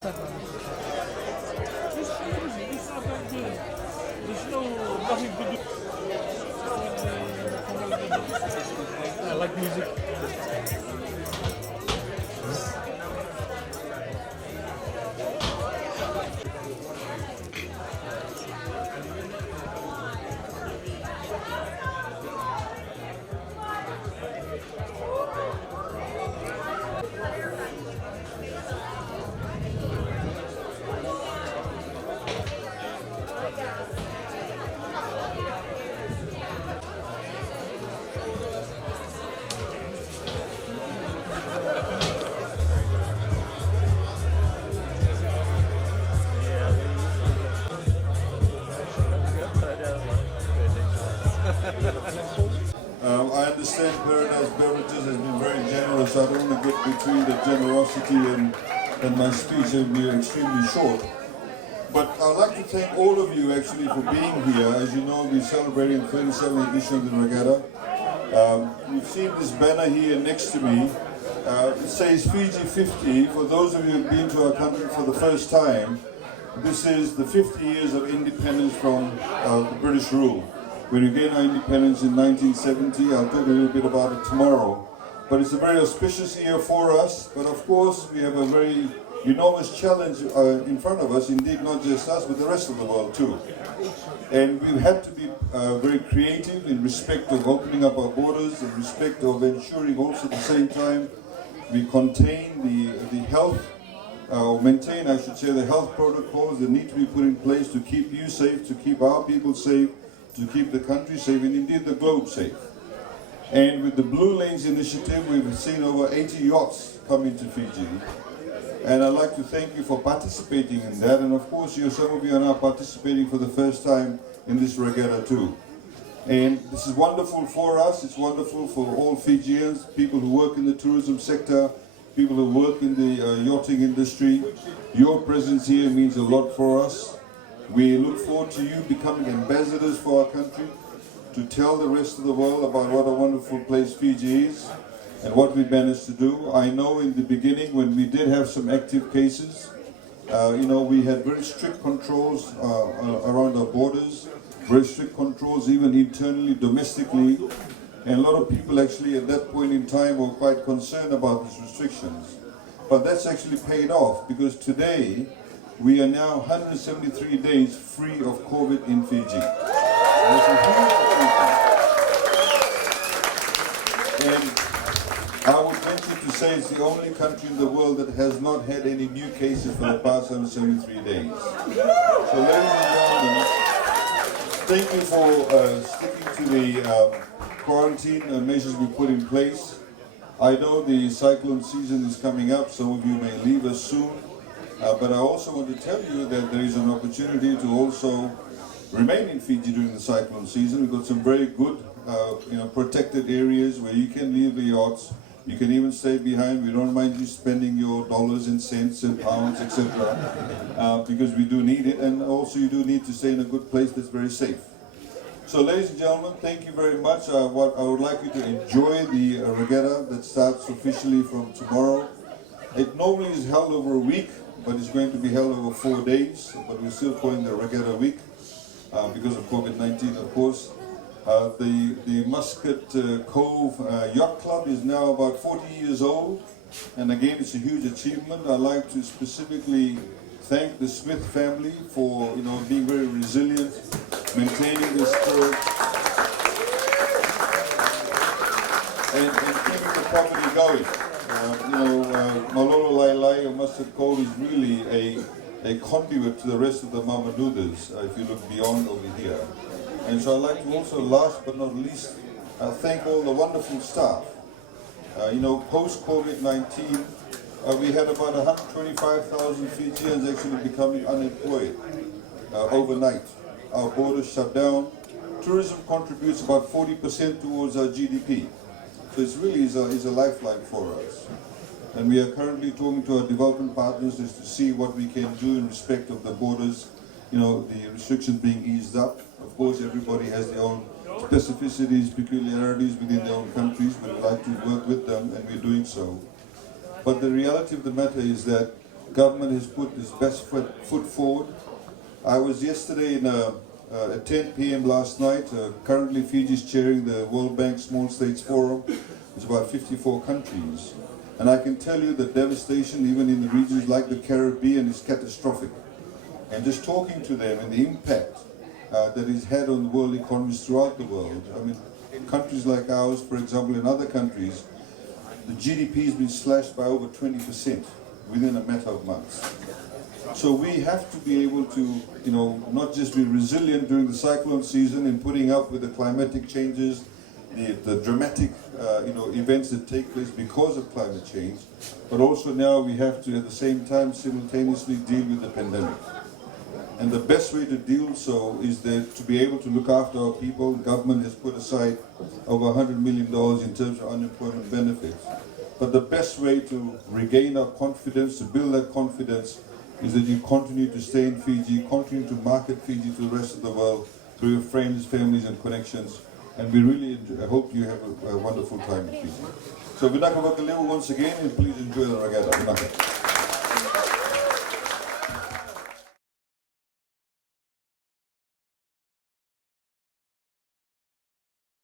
It's not that good. There's no nothing to do. I like music. I understand Paradise Beverages has been very generous. I don't want to get between the generosity and my speech. It will be extremely short. But I'd like to thank all of you actually for being here. As you know, we're celebrating the 37th edition of the regatta. You've seen this banner here next to me. It says Fiji 50. For those of you who've been to our country for the first time, this is the 50 years of independence from the British rule. We regained our independence in 1970. I'll talk a little bit about it tomorrow. But it's a very auspicious year for us. But of course, we have a very enormous challenge in front of us. Indeed, not just us, but the rest of the world too. And we've had to be very creative in respect of opening up our borders, in respect of ensuring also at the same time we contain the health, or maintain, I should say, the health protocols that need to be put in place to keep you safe, to keep our people safe, to keep the country safe, and indeed the globe safe. And with the Blue Lanes initiative, we've seen over 80 yachts come into Fiji. And I'd like to thank you for participating in that. And of course, some of you are now participating for the first time in this regatta too. And this is wonderful for us. It's wonderful for all Fijians, people who work in the tourism sector, people who work in the yachting industry. Your presence here means a lot for us. We look forward to you becoming ambassadors for our country, to tell the rest of the world about what a wonderful place Fiji is and what we managed to do. I know in the beginning when we did have some active cases, we had very strict controls around our borders, very strict controls even internally, domestically, and a lot of people actually at that point in time were quite concerned about these restrictions. But that's actually paid off, because today we are now 173 days free of COVID in Fiji. That's a huge achievement. And I would venture to say it's the only country in the world that has not had any new cases for the past 173 days. So ladies and gentlemen, thank you for sticking to the quarantine measures we put in place. I know the cyclone season is coming up. Some of you may leave us soon. But I also want to tell you that there is an opportunity to also remain in Fiji during the cyclone season. We've got some very good, protected areas where you can leave the yachts. You can even stay behind. We don't mind you spending your dollars and cents and pounds, etc. Because we do need it, and also you do need to stay in a good place that's very safe. So, ladies and gentlemen, thank you very much. I would like you to enjoy the regatta that starts officially from tomorrow. It normally is held over a week, but it's going to be held over 4 days. But we're still calling the regatta week because of COVID-19, of course. The Muscat Cove Yacht Club is now about 40 years old, and again, it's a huge achievement. I'd like to specifically thank the Smith family for being very resilient, maintaining the spirit, and keeping the property going. Malolo Lailai or Muscat Cove is really a conduit to the rest of the Mamanudas, if you look beyond over here. And so I'd like to also, last but not least, thank all the wonderful staff. Post-COVID-19, we had about 125,000 Fijians actually becoming unemployed overnight. Our borders shut down. Tourism contributes about 40% towards our GDP. So it really is a lifeline for us. And we are currently talking to our development partners to see what we can do in respect of the borders, the restrictions being eased up. Of course, everybody has their own specificities, peculiarities within their own countries, but we'd like to work with them, and we're doing so. But the reality of the matter is that Government has put its best foot forward. I was yesterday at 10 p.m. last night. Currently, Fiji is chairing the World Bank Small States Forum. It's about 54 countries. And I can tell you the devastation, even in the regions like the Caribbean, is catastrophic. And just talking to them and the impact that it's had on the world economies throughout the world. I mean, in countries like ours, for example, in other countries, the GDP has been slashed by over 20% within a matter of months. So we have to be able to, not just be resilient during the cyclone season in putting up with the climatic changes, the dramatic, events that take place because of climate change, but also now we have to, at the same time, simultaneously deal with the pandemic. And the best way to deal so is that to be able to look after our people. Government has put aside over $100 million in terms of unemployment benefits. But the best way to regain our confidence, to build that confidence, is that you continue to stay in Fiji, continue to market Fiji to the rest of the world through your friends, families and connections. And we really I hope you have a wonderful time in Fiji. So Vinaka Vakalewa once again, and please enjoy the regatta. Vinaka.